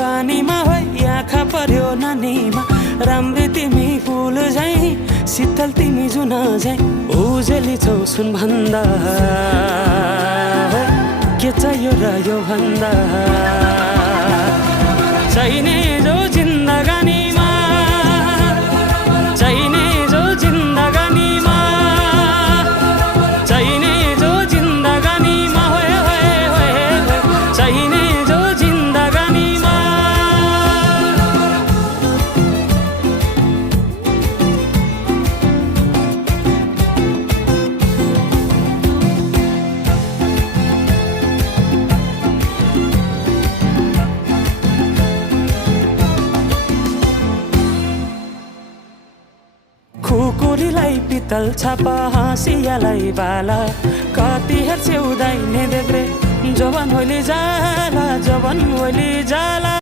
पानीमा होइ आँखा पर्यो नानीमा राम्री तिमी फुल झै शीतल तिमी जुन झै उजेली छौ सुन भन्दा के चाहियो र यो भन्दा चाहिने जो जिन्दगानीमा चाहिने जो जिन्दगानीमा चाहिने जो जिन्दगानीमा होए होए होए चाहिने जो जिन्दगानीमा खुकुरीलाई पितल छापा हाँसियालाई बाला कति हेर्छौ दाइने देब्रे जवान होली जाला जवान होली जाला